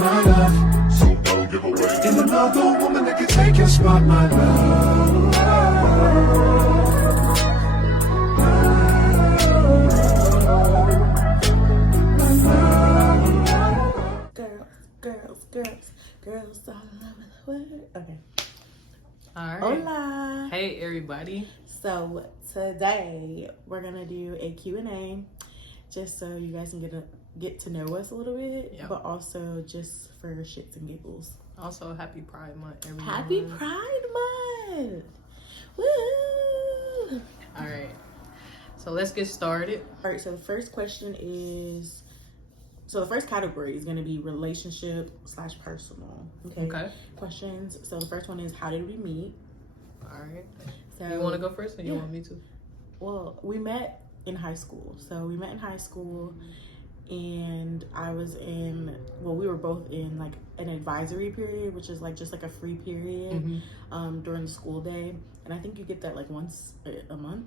my love, so don't give away. In another woman that can take your spot, my love. Girls all over the world. Okay. All right. Hola. Hey, everybody. So today we're gonna do a Q&A, just so you guys can get to know us a little bit, Yep. but also just for shits and giggles. Also, happy Pride Month, everyone. Happy Pride Month! Woo! All right. So let's get started. All right. So the first question is. So the first category is going to be relationship / personal. Okay. Questions. So the first one is, how did we meet? All right. So you want to go first, or you want me to? Well, we met in high school. So we met in high school, and we were both in like an advisory period, which is like just like a free period during the school day. And I think you get that like once a month.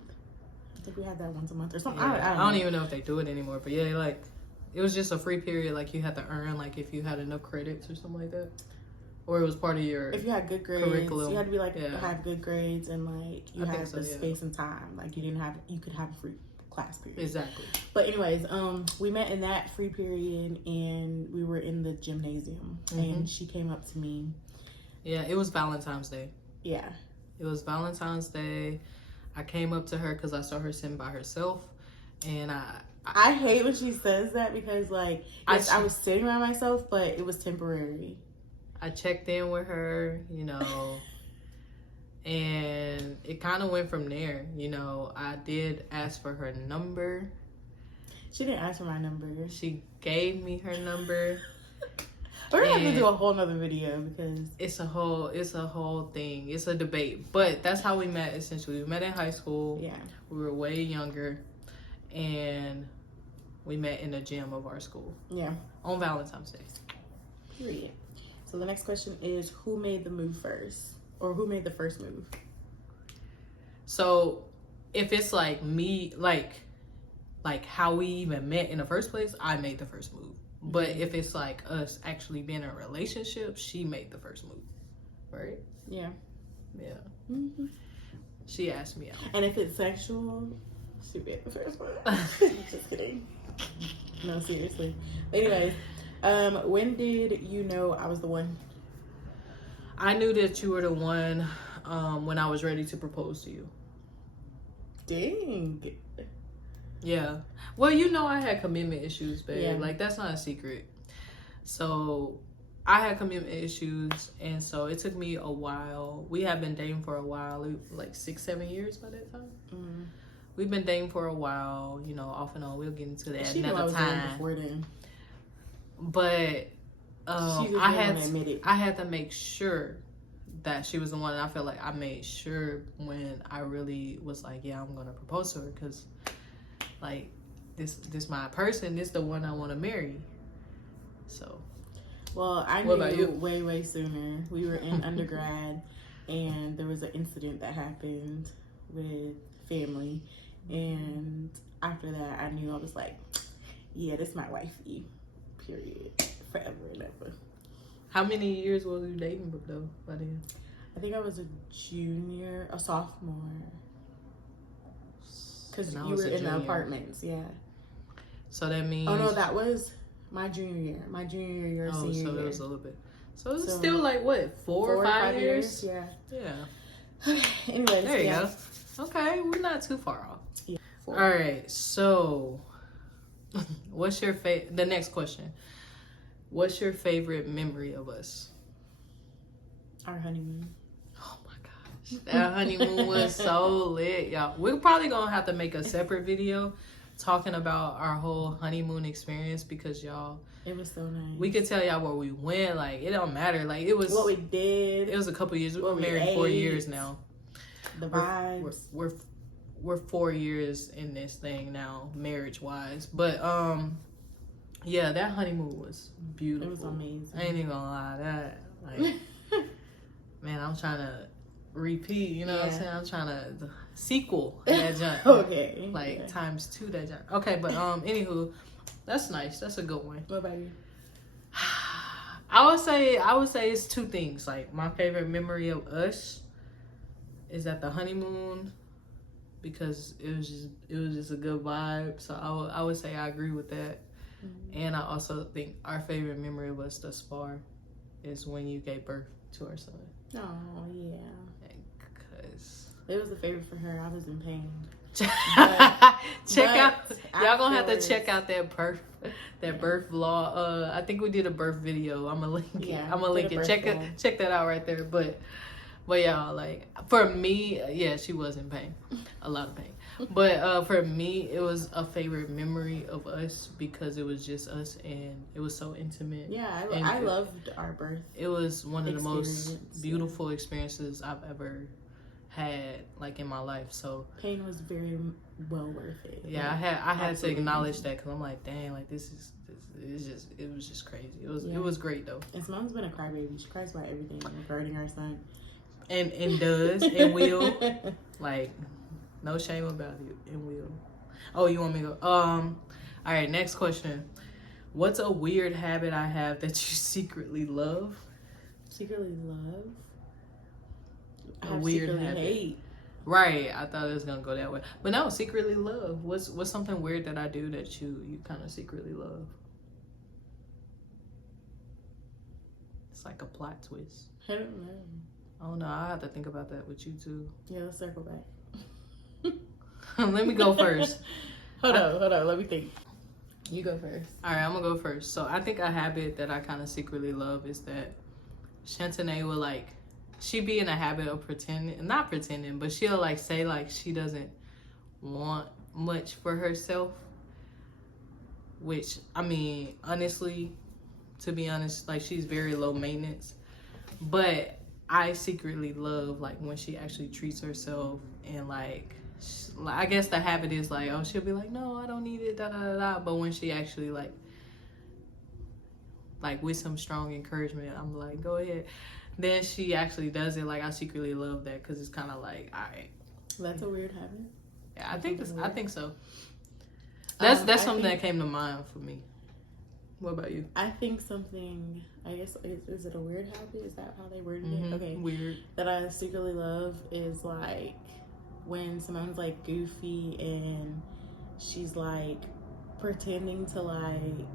I think we had that once a month or something. Yeah. I don't even know if they do it anymore, but yeah, like. It was just a free period, like you had to earn, like if you had enough credits or something like that, or it was part of your. If you had good grades, curriculum. you had to be like have good grades, and like you had the yeah. space and time. Like you could have a free class period. Exactly. But anyways, we met in that free period, and we were in the gymnasium, and she came up to me. Yeah, it was Valentine's Day. Yeah. It was Valentine's Day. I came up to her because I saw her sitting by herself, and I hate when she says that because, like, yes, I was sitting by myself, but it was temporary. I checked in with her, and it kind of went from there. I did ask for her number. She didn't ask for my number. She gave me her number. We're gonna have to do a whole nother video because it's a whole thing. It's a debate, but that's how we met. Essentially, we met in high school. Yeah, we were way younger. And we met in the gym of our school. Yeah. On Valentine's Day. Period. So the next question is, who made the move first? Or who made the first move? So if it's like me, like how we even met in the first place, I made the first move. But if it's like us actually being in a relationship, she made the first move. Right? Yeah. Yeah. Mm-hmm. She asked me out. And if it's sexual... She made the first one. Just kidding. No, seriously. Anyways, when did you know I was the one? I knew that you were the one when I was ready to propose to you. Dang. Yeah. Well, I had commitment issues, babe. Yeah. Like, that's not a secret. So, I had commitment issues, and so it took me a while. We had been dating for a while, like 6-7 years by that time. Mm-hmm. We've been dating for a while, off and on. We'll get into that another time. Before then. But I had to make sure that she was the one. And I felt like I made sure when I really was like, yeah, I'm gonna propose to her, because like this my person. This the one I want to marry. So. Well, I knew way sooner. We were in undergrad, and there was an incident that happened with family. And after that, I knew I was like, yeah, this is my wifey, period, forever and ever. How many years were you dating though by then? I think I was a sophomore. Because you were in the apartments, yeah. So that means... Oh, no, that was my junior year. My junior year, senior year. So it was a little bit. So it was still like, what, 4 or 5 years? Yeah. Yeah. Anyways, there you go. Okay, we're not too far off. Yeah. All right, so what's your the next question? What's your favorite memory of us? Our honeymoon. Oh my gosh, that honeymoon was so lit, y'all. We're probably gonna have to make a separate video talking about our whole honeymoon experience, because y'all, it was so nice. We could tell y'all where we went. Like, it don't matter. Like, it was what we did. It was a couple years. We're married 4 years now. The vibes. We're 4 years in this thing now, marriage wise. But yeah, that honeymoon was beautiful. It was amazing. I ain't even gonna lie, that like man, I'm trying to repeat, what I'm saying? I'm trying to sequel that junk. Okay. Like times 2 that junk. Okay, but anywho, that's nice. That's a good one. What about you? would say it's two things. Like, my favorite memory of us is at the honeymoon, because it was just a good vibe. So I would say I agree with that. Mm-hmm. And I also think our favorite memory of us thus far is when you gave birth to our son. Oh yeah. Because it was a favorite for her. I was in pain. Check out, y'all gonna have to check out that birth vlog. I think we did a birth video. I'm gonna link it. Check that out right there. But y'all, like, for me, yeah, she was in pain, a lot of pain. But for me, it was a favorite memory of us because it was just us and it was so intimate. Yeah, I loved our birth. It was one of the most beautiful experiences I've ever had, like, in my life. So pain was very well worth it. Yeah, I had to acknowledge that, because I'm like, dang, like, it was just crazy. It was great though. And Simon's been a crybaby. She cries about everything regarding our son, and does and will. Like, no shame about it, and will. Oh, you want me to go? All right, next question. What's a weird habit I have that you secretly love? Secretly love? A weird habit. Hate. Right, I thought it was gonna go that way, but no, secretly love. What's something weird that I do that you kind of secretly love? It's like a plot twist. I don't know. I don't know. I have to think about that with you too. Yeah, let's circle back. Let me go first. Hold on. Let me think. You go first. All right, I'm gonna go first. So I think a habit that I kind of secretly love is that Shantane will, like, she be in a habit of not pretending, but she'll, like, say, like, she doesn't want much for herself. Which, I mean, honestly, to be honest, like, she's very low maintenance. But I secretly love, like, when she actually treats herself, and, like, I guess the habit is, like, oh, she'll be like, no, I don't need it, da da da da. But when she actually, like with some strong encouragement, I'm like, go ahead. Then she actually does it. Like, I secretly love that, because it's kind of like, all right. That's a weird habit. Yeah, I think so. That's something that came to mind for me. What about you? I think something, I guess, is it a weird habit? Is that how they worded it? Okay. Weird. That I secretly love is, like, when Simone's, like, goofy and she's, like, pretending to, like,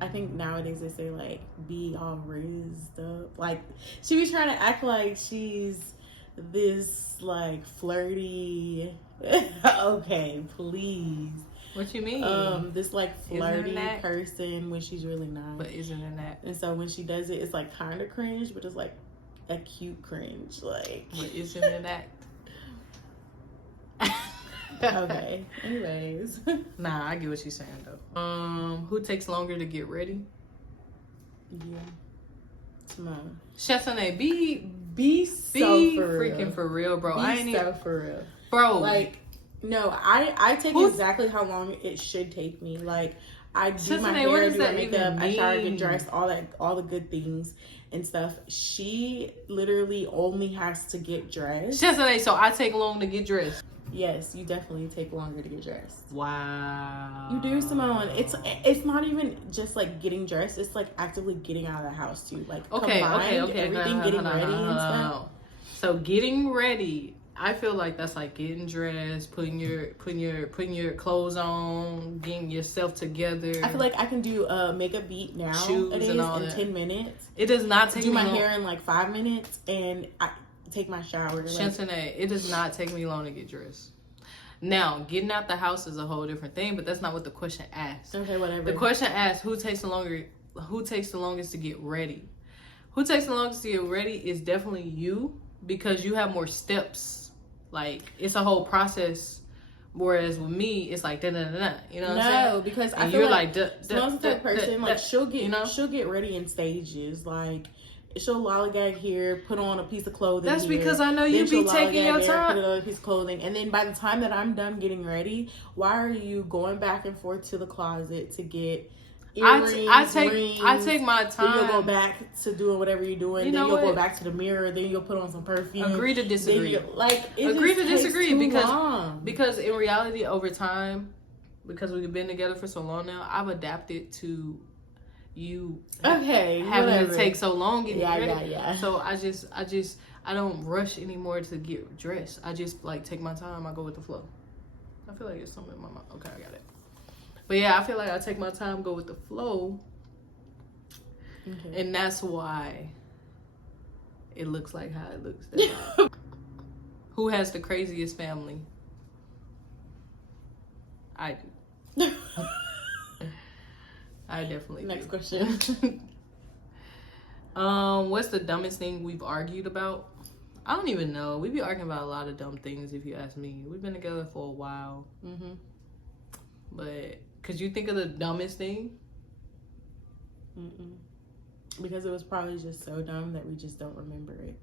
I think nowadays they say, like, be all raised up. Like, she be trying to act like she's this, like, flirty. Okay, please. What you mean? This, like, flirty person when she's really not. But isn't it that? And so when she does it, it's, like, kind of cringe, but it's, like, a cute cringe. Like. But isn't it that? Okay. Anyways. Nah, I get what you're saying though. Who takes longer to get ready? Yeah. Simone. Shantane, be so freaking for real, bro. Be I ain't so for real, bro. Like, no, I take exactly how long it should take me. Like, I do my hair, do my makeup, I shower, get dressed, all the good things and stuff. She literally only has to get dressed. Shantane, so I take long to get dressed. Yes, you definitely take longer to get dressed. Wow. You do, Simone. It's not even just, like, getting dressed. It's, like, actively getting out of the house too. Like, okay. Everything getting ready and stuff. So getting ready, I feel like that's like getting dressed, putting your clothes on, getting yourself together. I feel like I can do a makeup beat now, shoes and all in that. 10 minutes. It does not take do me my long. hair in like 5 minutes, and I take my shower. Shantane, it does not take me long to get dressed. Now, getting out the house is a whole different thing, but that's not what the question asked. Okay, whatever. The question asked, who takes the longest to get ready? Who takes the longest to get ready is definitely you, because you have more steps. Like, it's a whole process. Whereas with me, it's like da da da da. You know what I'm saying? No, because and I feel you're like the type of person, like, she'll get, you know? she'll get ready in stages. Like, she'll lollygag here, put on a piece of clothing. That's here, because I know you be taking your time. Put on a piece of clothing, and then by the time that I'm done getting ready, why are you going back and forth to the closet to get earrings, rings? I take my time. Then you'll go back to doing whatever you're doing. You then know you'll what? go back to the mirror. Then you'll put on some perfume. Agree to disagree. Agree to disagree long. because in reality, over time, because we've been together for so long now, I've adapted to you Okay, having whatever. to take so long getting ready. Yeah. So I don't rush anymore to get dressed. I just like take my time. I go with the flow. I feel like it's something in my mind. Okay, I got it. But yeah, I feel like I take my time, go with the flow. Okay. And that's why it looks like how it looks. Who has the craziest family? I do. I definitely Next do. question. What's the dumbest thing we've argued about? I don't even know. We be arguing about a lot of dumb things, if you ask me. We've been together for a while. Mm-hmm. But could you think of the dumbest thing? Mm-mm. Because it was probably just so dumb that we just don't remember it.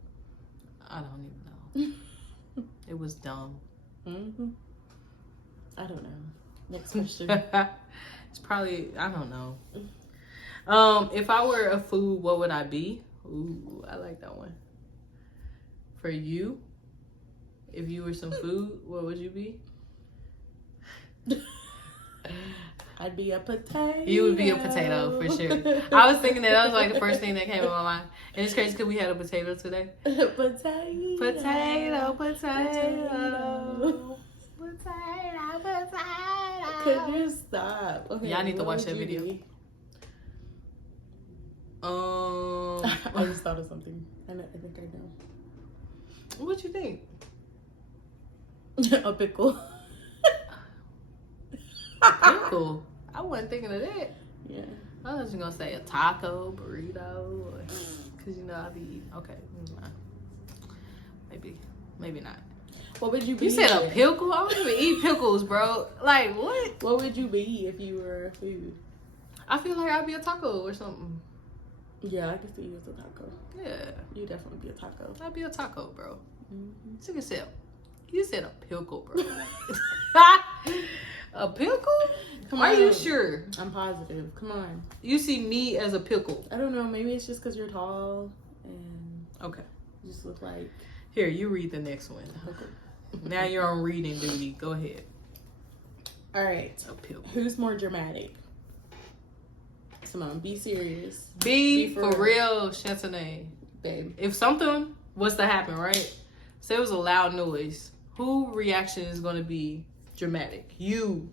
I don't even know. It was dumb. Mm-hmm. I don't know. Next question. It's probably, I don't know. If I were a food, what would I be? Ooh, I like that one. For you, if you were some food, what would you be? I'd be a potato. You would be a potato, for sure. I was thinking that was like the first thing that came to my mind. And it's crazy because we had a potato today. Potato. Potato. Could you stop? Okay, y'all need to watch that video. I just thought of something. I think I know. What you think? A pickle. Pickle? I wasn't thinking of that. Yeah. I was just gonna say a taco, burrito, because you know I be eating. Okay, maybe not. What would you be? You said a pickle? I don't even eat pickles, bro. Like what? What would you be if you were a food? I feel like I'd be a taco or something. Yeah, I could see you as a taco. Yeah, you definitely be a taco. I'd be a taco, bro. Mm-hmm. Check yourself. You said a pickle, bro. A pickle? Come Are on. you sure? I'm positive. Come on. You see me as a pickle? I don't know. Maybe it's just because you're tall and okay. You just look like. Here, you read the next one. Now you're on reading duty. Go ahead. All right. A pickle. Who's more dramatic? Seymon, be serious. Be for real, Shantane. Babe. If something was to happen, right? Say it was a loud noise. Who reaction is going to be dramatic? You.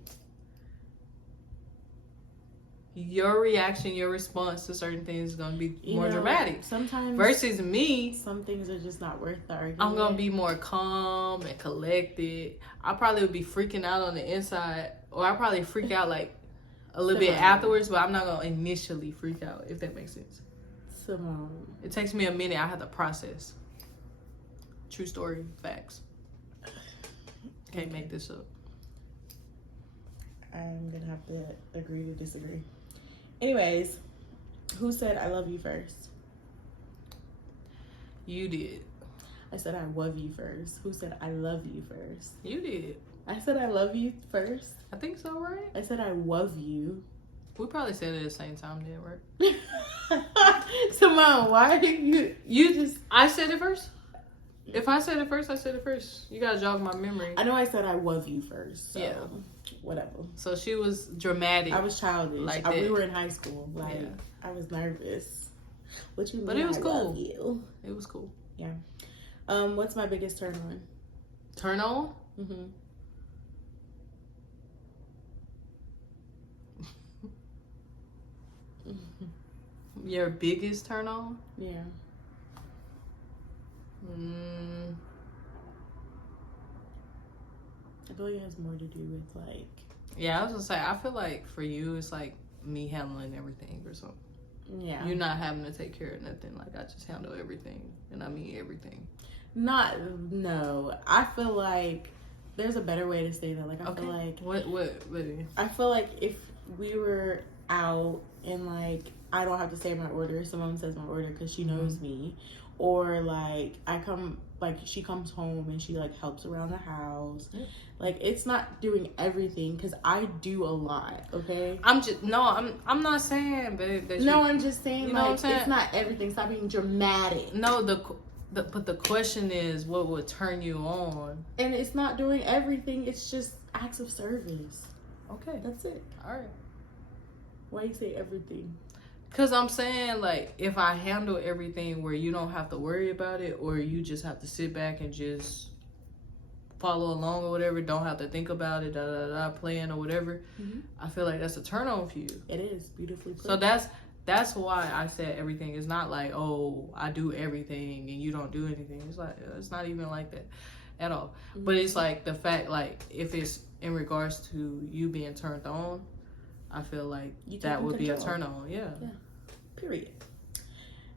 Your reaction, your response to certain things is going to be more dramatic. Sometimes. Versus me. Some things are just not worth the argument. I'm going to be more calm and collected. I probably would be freaking out on the inside. Or I probably freak out like a little bit afterwards. But I'm not going to initially freak out, if that makes sense. Seymon. It takes me a minute. I have to process. True story. Facts. Can't make this up. I'm going to have to agree to disagree. Anyways, who said I love you first? You did. I said I love you first. Who said I love you first? You did. I said I love you first. I think so, right? I said I love you. We probably said it at the same time then, right? Seymon, why are you just... I said it first? If I said it first, I said it first. You gotta jog my memory. I know I said I love you first, so yeah. Whatever. So she was dramatic. I was childish. Like we were in high school. Like, yeah. I was nervous. What you mean? But it was cool. Love you? It was cool. Yeah. What's my biggest turn on? Turn on? Mm-hmm. Your biggest turn on? Yeah. I feel like it has more to do with like. Yeah, I was gonna say. I feel like for you, it's like me handling everything or something. Yeah. You're not having to take care of nothing. Like I just handle everything, and I mean everything. No. I feel like there's a better way to say that. Like I feel like what baby? I feel like if we were out and like I don't have to say my order, someone says my order because she knows me, or like she comes home and she like helps around the house. Yeah. Like it's not doing everything because I do a lot. Okay. I'm not saying, babe. I'm just saying it's not everything. Stop being dramatic. No, but the question is, what would turn you on? And it's not doing everything. It's just acts of service. Okay, that's it. All right. Why you say everything? Cause I'm saying, like, if I handle everything where you don't have to worry about it, or you just have to sit back and just follow along or whatever, don't have to think about it, plan or whatever, I feel like that's a turn on for you. It is beautifully put. So that's why I said everything. It's not like, oh, I do everything and you don't do anything. It's like, it's not even like that at all. But it's like the fact, like, if it's in regards to you being turned on, I feel like that would be a turn on. Yeah. Period.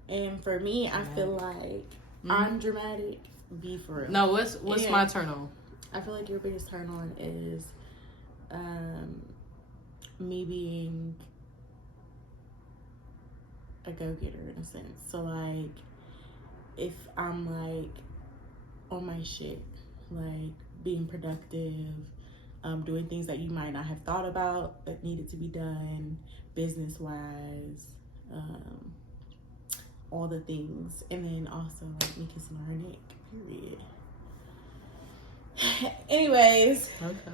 And for me, I feel like I'm dramatic. Be for real. No, what's my turn on? I feel like your biggest turn on is me being a go-getter in a sense. So like if I'm like on my shit, like being productive, doing things that you might not have thought about that needed to be done, business-wise, all the things. And then also like me kissing her neck, period. Anyways. Okay.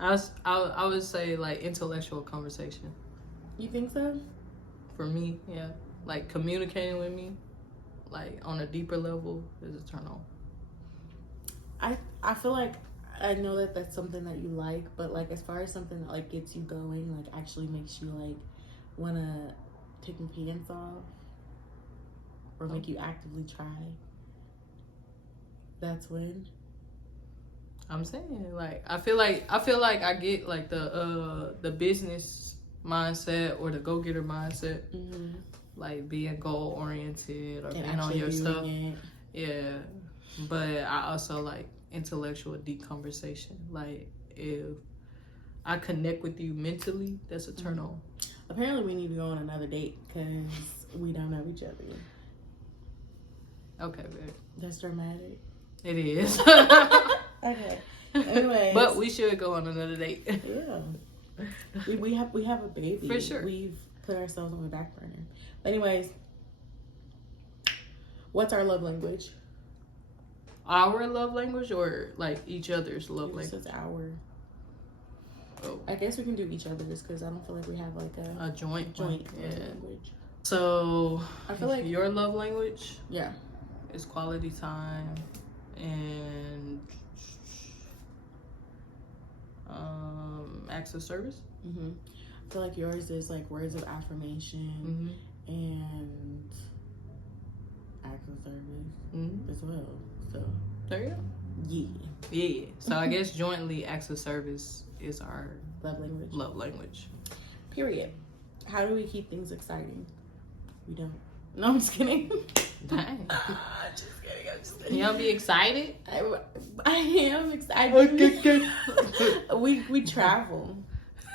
I would say like intellectual conversation. You think so? For me, yeah. Like communicating with me, like on a deeper level, is a turn on. I feel like I know that that's something that you like, but like as far as something that like gets you going, like actually makes you like wanna take your pants off or make you actively try, that's when I'm saying, like, I feel like I get like the business mindset or the go-getter mindset, like being goal oriented or being on your stuff. Yeah, but I also like intellectual deep conversation. Like if I connect with you mentally, that's a turn on. Apparently, we need to go on another date because we don't know each other. Okay, babe. That's dramatic. It is. Okay. Anyways. But we should go on another date. Yeah. We have a baby. For sure. We've put ourselves on the back burner. But anyways, what's our love language? Our love language or like each other's love This language? is our. Oh. I guess we can do each other's because I don't feel like we have like A joint love yeah. language. So I feel like your love language, yeah, is quality time and acts of service. I feel like yours is like words of affirmation and acts of service as well. So there you go. Yeah. So I guess jointly acts of service is our love language. Period. How do we keep things exciting? We don't. No, I'm just kidding. Dang. I'm just kidding. You don't be excited? I am excited. We travel.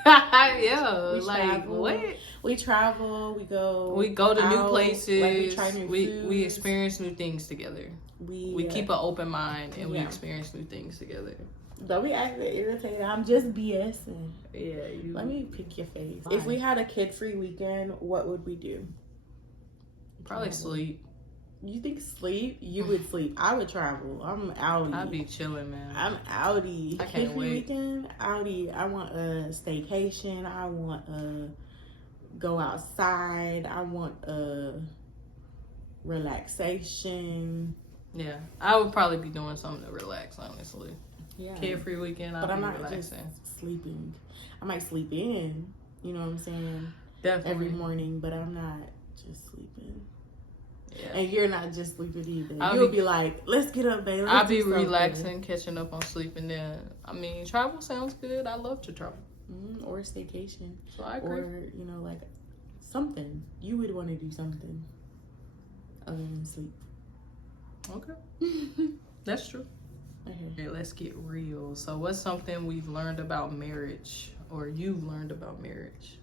Yeah. We like travel. what? We travel. We go to new out, places. Like we try new foods. We experience new things together. We keep an open mind and we experience new things together. Don't be acting irritated. I'm just BSing. Yeah. Let me pick your face. Fine. If we had a kid-free weekend, what would we do? Probably sleep. You think sleep? You would sleep. I would travel. I'm outie. I'd be chilling, man. I'm outie. I can't Kid-free wait. weekend, outie. I want a staycation. I want a go outside. I want a relaxation. Yeah, I would probably be doing something to relax, honestly. Yeah. Kid-free weekend, But I'll I'm be not relaxing. just sleeping. I might sleep in, you know what I'm saying? Definitely. Every morning, but I'm not just sleeping. Yeah. And you're not just sleeping either. I'll You'll be like, let's get up, baby. I'll be relaxing, catching up on sleep, and then, I mean, travel sounds good. I love to travel. Or a staycation. So I agree. Or, you know, like something. You would want to do something other than sleep. Okay. That's true. Okay, let's get real. So what's something we've learned about marriage or you've learned about marriage?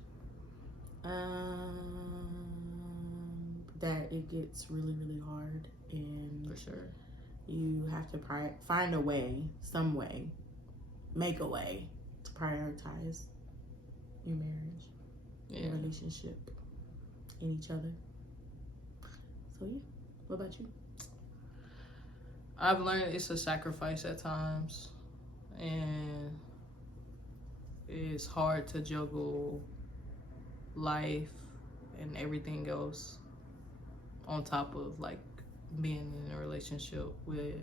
That it gets really, really hard, and For sure. you have to find a way, some way, make a way to prioritize your marriage, your relationship, and each other. So yeah, what about you? I've learned it's a sacrifice at times, and it's hard to juggle life and everything else on top of like being in a relationship with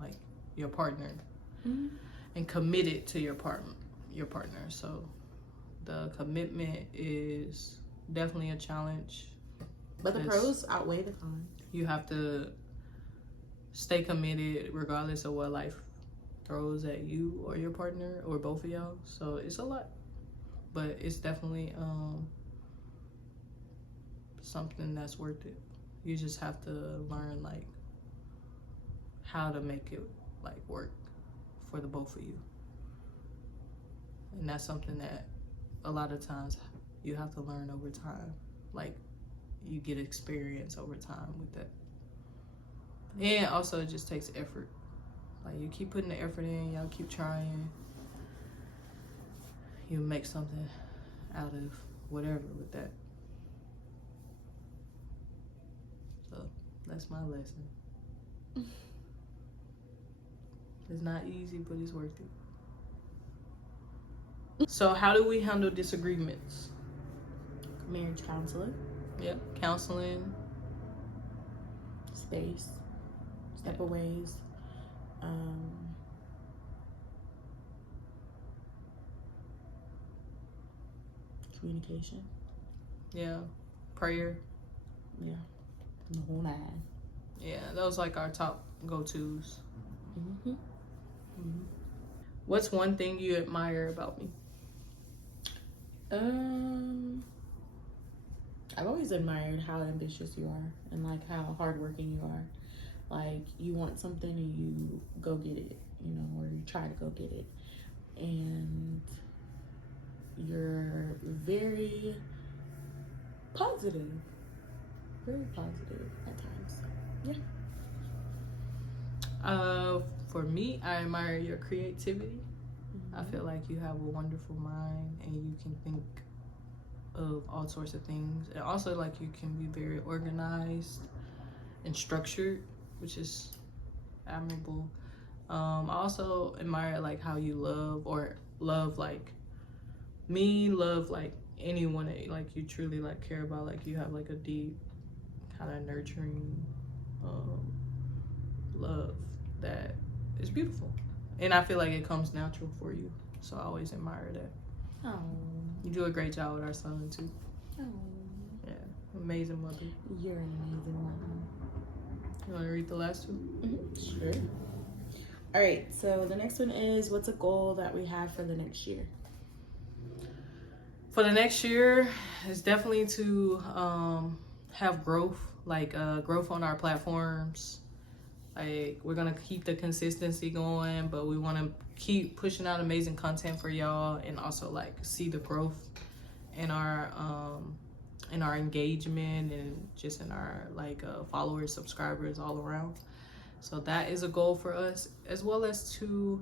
like your partner and committed to your partner. So the commitment is definitely a challenge. But the pros outweigh the cons. You have to stay committed regardless of what life throws at you or your partner or both of y'all. So it's a lot, but it's definitely something that's worth it. You just have to learn like how to make it like work for the both of you. And that's something that a lot of times you have to learn over time. Like you get experience over time with that. And also it just takes effort. Like you keep putting the effort in, y'all keep trying. You make something out of whatever with that. So that's my lesson. It's not easy, but it's worth it. So how do we handle disagreements? Marriage counseling. Yep, counseling. Space. Step aways. Communication. Yeah, prayer. Yeah, the whole nine. Yeah, those like our top go-tos. What's one thing you admire about me? I've always admired how ambitious you are and like how hardworking you are. Like you want something and you go get it, you know, or you try to go get it. And you're very positive. Very positive at times. Yeah. For me, I admire your creativity. I feel like you have a wonderful mind and you can think of all sorts of things. And also like you can be very organized and structured, which is admirable. I also admire like how you love like anyone that like you truly like care about. Like you have like a deep kind of nurturing love that is beautiful, and I feel like it comes natural for you. So I always admire that. Oh. You do a great job with our son too. Oh. Yeah, amazing mother. You're an amazing mother. You want to read the last two? Sure. All right, so the next one is, what's a goal that we have for the next year? For the next year, it's definitely to have growth, like growth on our platforms. Like we're gonna keep the consistency going, but we want to keep pushing out amazing content for y'all, and also like see the growth in our engagement and just in our like followers, subscribers all around. So that is a goal for us, as well as to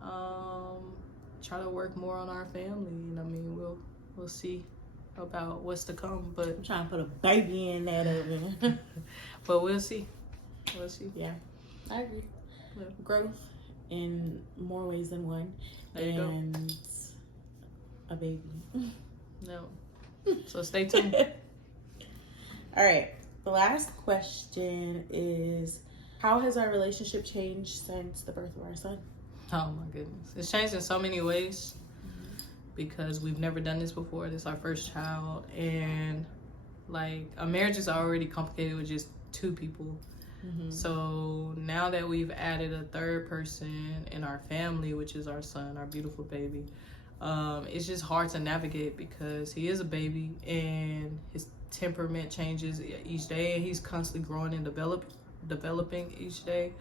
try to work more on our family. And I mean, we'll see about what's to come, but I'm trying to put a baby in that oven. but we'll see. Yeah, I agree. Yeah. Growth in more ways than one. There you and a baby. No. So stay tuned. All right. The last question is, how has our relationship changed since the birth of our son? Oh my goodness. It's changed in so many ways because we've never done this before. This is our first child, and like a marriage is already complicated with just two people. So now that we've added a third person in our family, which is our son, our beautiful baby, it's just hard to navigate because he is a baby and his temperament changes each day, and he's constantly growing and developing each day.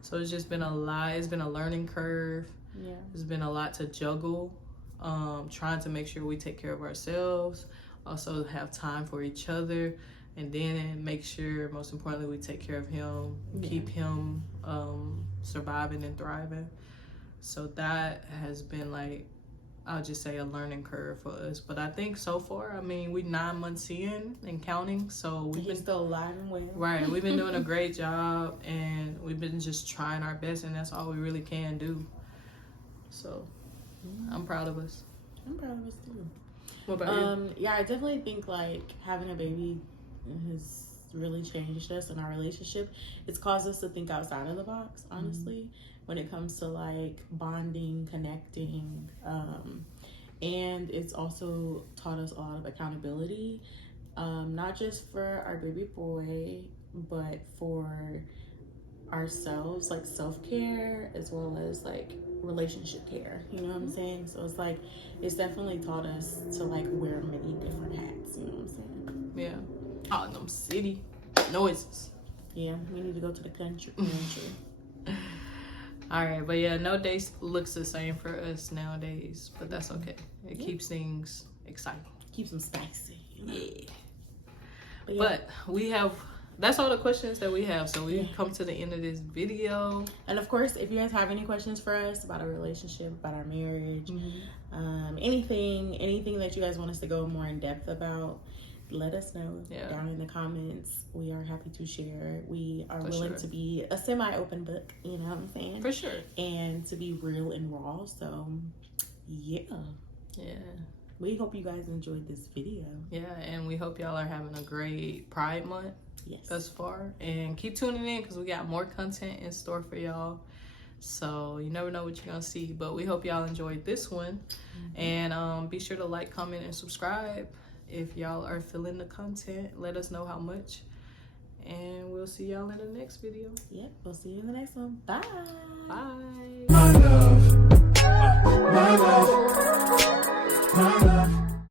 So it's just been a lot. It's been a learning curve. Yeah. It's been a lot to juggle, trying to make sure we take care of ourselves, also have time for each other, and then make sure, most importantly, we take care of him, keep him surviving and thriving. So that has been like, I'll just say, a learning curve for us. But I think so far, I mean, we're 9 months in and counting. So we've been still alive and well. Right. We've been doing a great job, and we've been just trying our best, and that's all we really can do. So I'm proud of us. I'm proud of us too. What about you? Yeah, I definitely think like having a baby has really changed us in our relationship. It's caused us to think outside of the box, honestly, when it comes to like bonding, connecting, and it's also taught us a lot of accountability, not just for our baby boy, but for ourselves, like self-care as well as like relationship care, you know what I'm saying? So it's like it's definitely taught us to like wear many different hats, you know what I'm saying? Yeah. Oh, them city noises. Yeah, we need to go to the country. All right, but yeah, no day looks the same for us nowadays, but that's okay. It keeps things exciting. Keeps them spicy, you know? Yeah. But we have, that's all the questions that we have. So we've come to the end of this video. And of course, if you guys have any questions for us about our relationship, about our marriage, anything that you guys want us to go more in depth about, let us know down in the comments. We are happy to share. We are willing to be a semi-open book, you know what I'm saying? For sure. And to be real and raw. So, yeah. We hope you guys enjoyed this video. Yeah, and we hope y'all are having a great Pride Month thus far. And keep tuning in because we got more content in store for y'all. So you never know what you're going to see. But we hope y'all enjoyed this one. And be sure to like, comment, and subscribe. If y'all are feeling the content, let us know how much. And we'll see y'all in the next video. Yep, we'll see you in the next one. Bye. Bye. My love, my love, my love.